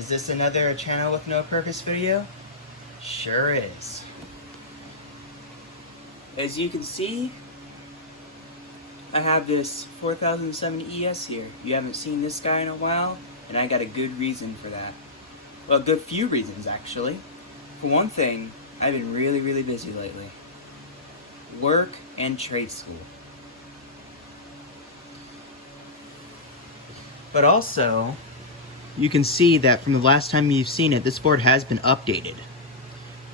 Is this another channel with no purpose video? Sure is. As you can see, I have this 4007 ES here. You haven't seen this guy in a while, and I got a good reason for that. Well, a good few reasons actually. For one thing, I've been really busy lately. Work and trade school. But also, you can see that from the last time you've seen it, this board has been updated.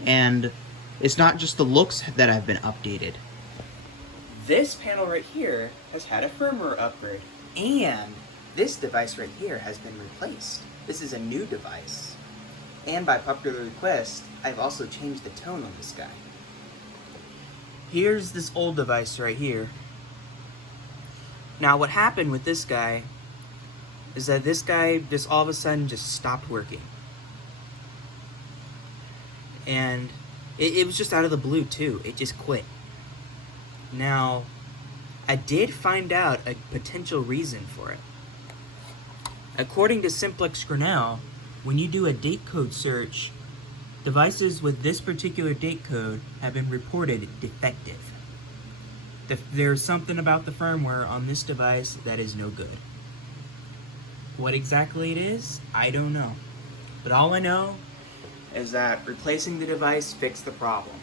And it's not just the looks that have been updated. This panel right here has had a firmware upgrade. And this device right here has been replaced. This is a new device. And by popular request, I've also changed the tone on this guy. Here's this old device right here. Now what happened with this guy is that this guy just all of a sudden just stopped working. And it was just out of the blue too. It just quit. Now, I did find out a potential reason for it. According to Simplex Grinnell, when you do a date code search, devices with this particular date code have been reported defective. There's something about the firmware on this device that is no good. What exactly it is, I don't know. But all I know is that replacing the device fixed the problem.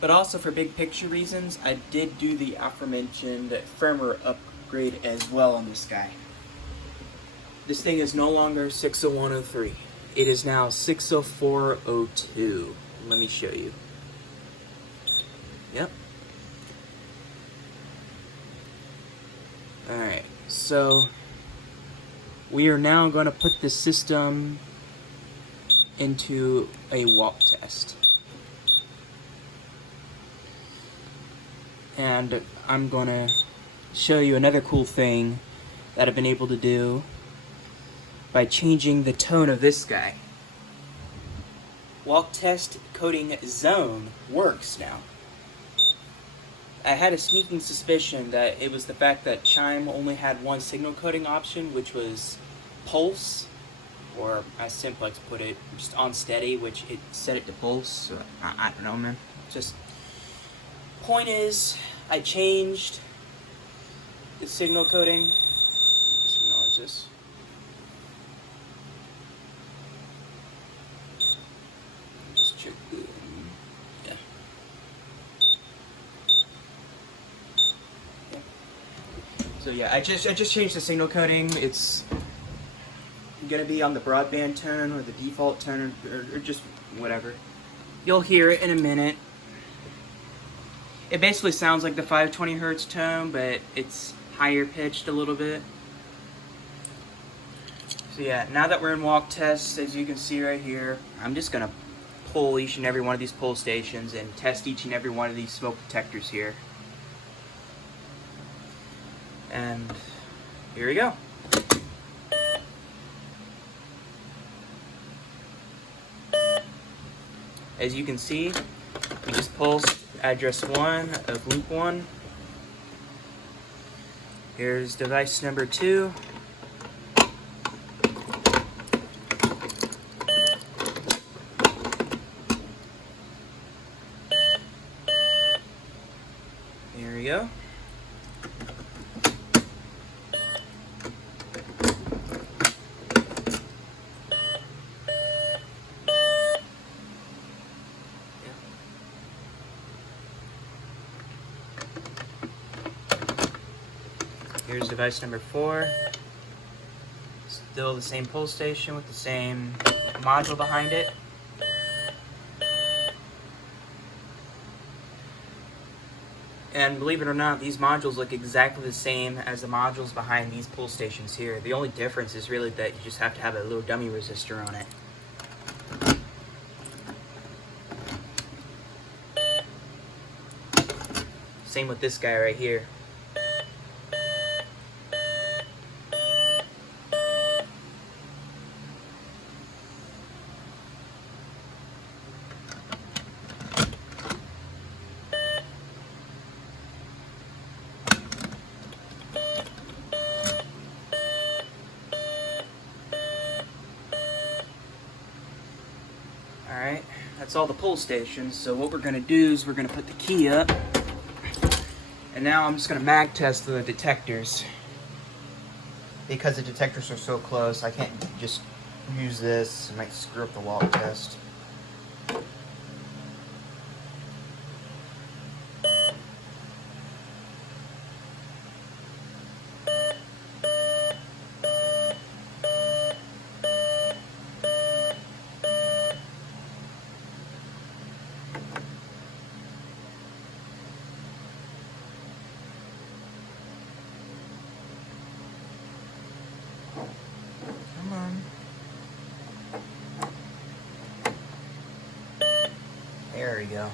But also for big picture reasons, I did do the aforementioned firmware upgrade as well on this guy. This thing is no longer 60103. It is now 60402. Let me show you. Yep. Alright, so we are now going to put the system into a walk test. And I'm going to show you another cool thing that I've been able to do by changing the tone of this guy. Walk test coding zone works now. I had a sneaking suspicion that it was the fact that Chime only had one signal coding option, which was pulse, or as Simplex put it, just on steady, which it set it to pulse. So I don't know, man. Just point is, I changed the signal coding. Just acknowledge this. Just check the So yeah, I just changed the signal coding. It's gonna be on the broadband tone or the default tone or just whatever. You'll hear it in a minute. It basically sounds like the 520 hertz tone, but it's higher pitched a little bit. So yeah, now that we're in walk test, as you can see right here, I'm just gonna pull each and every one of these pull stations and test each and every one of these smoke detectors here. And here we go. As you can see, we just pulsed address 1 of loop 1. Here's device number 2. Here we go. Here's device number 4. Still the same pull station with the same module behind it. And believe it or not, these modules look exactly the same as the modules behind these pull stations here. The only difference is really that you just have to have a little dummy resistor on it. Same with this guy right here. That's all the pull stations. So what we're gonna do is we're gonna put the key up. And now I'm just gonna mag test the detectors. Because the detectors are so close, I can't just use this. I might screw up the walk test. Come on. There we go.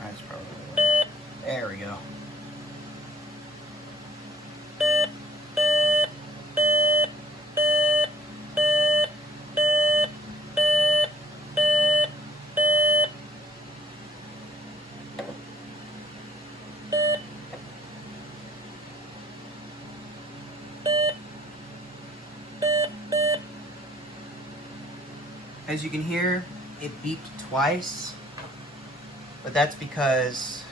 That's probably there we go. As you can hear, it beeped twice, but that's because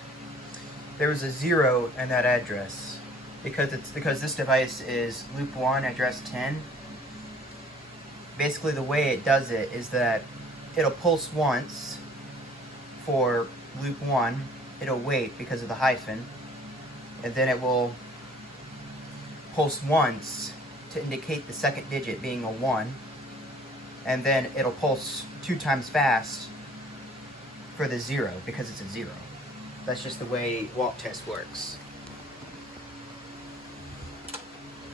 there was a 0 in that address. Because this device is loop 1, address 10. Basically the way it does it is that it'll pulse once for loop 1, it'll wait because of the hyphen, and then it will pulse once to indicate the second digit being a 1, and then it'll pulse 2 times fast for the 0 because it's a 0. That's just the way walk test works.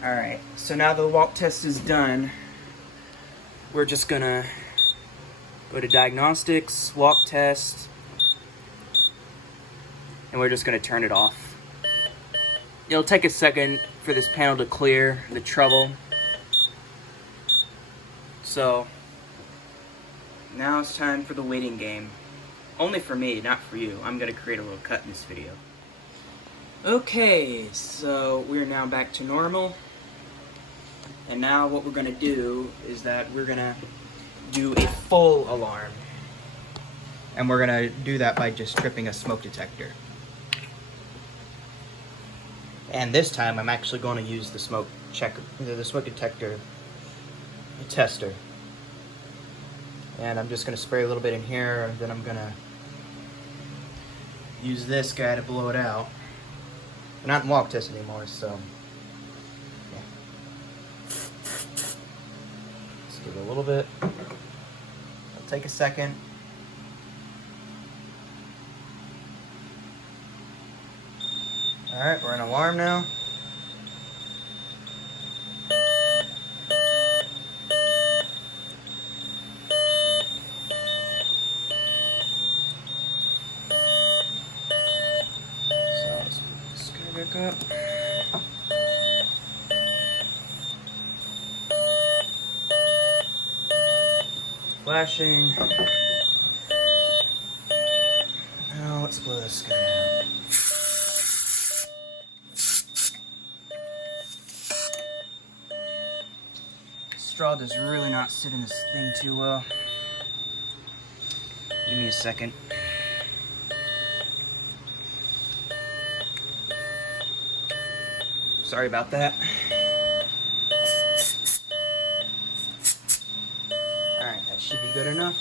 Alright, so now the walk test is done, we're just gonna go to diagnostics, walk test, and we're just gonna turn it off. It'll take a second for this panel to clear the trouble. So now it's time for the waiting game. Only for me, not for you. I'm gonna create a little cut in this video. Okay, so we're now back to normal. And now what we're gonna do is that we're gonna do a full alarm. And we're gonna do that by just tripping a smoke detector. And this time I'm actually going to use the smoke detector tester. And I'm just going to spray a little bit in here, and then I'm going to use this guy to blow it out. We're not in walk test anymore, so yeah. Just give it a little bit. It'll take a second. Alright, we're in alarm now. So let's put this guy back up. Flashing. Now let's blow this guy out. Straw does really not sit in this thing too well. Give me a second. Sorry about that. Alright, that should be good enough.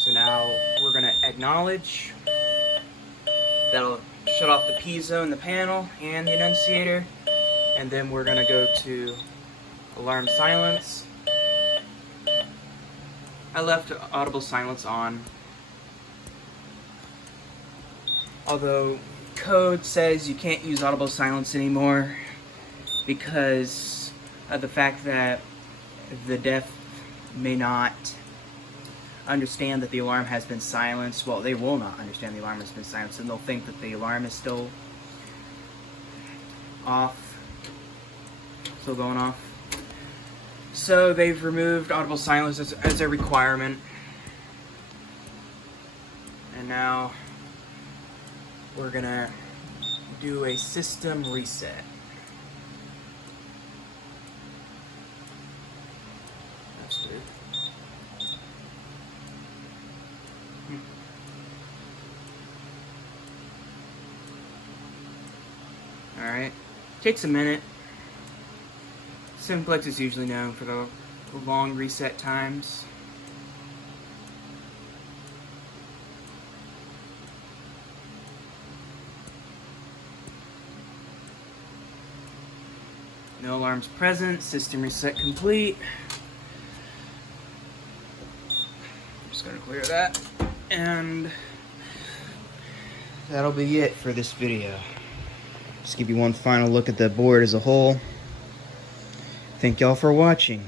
So now we're going to acknowledge. That'll shut off the piezo in the panel and the annunciator. And then we're going to go to alarm silence. I left audible silence on. Although code says you can't use audible silence anymore because of the fact that the deaf may not understand that the alarm has been silenced. Well, they will not understand the alarm has been silenced, and they'll think that the alarm is still off. Still going off. So they've removed audible silence as a requirement. And now we're gonna do a system reset. That's weird. Alright. Takes a minute. Simplex is usually known for the long reset times. No alarms present. System reset complete. Just gonna clear that. And that'll be it for this video. Just give you one final look at the board as a whole. Thank y'all for watching.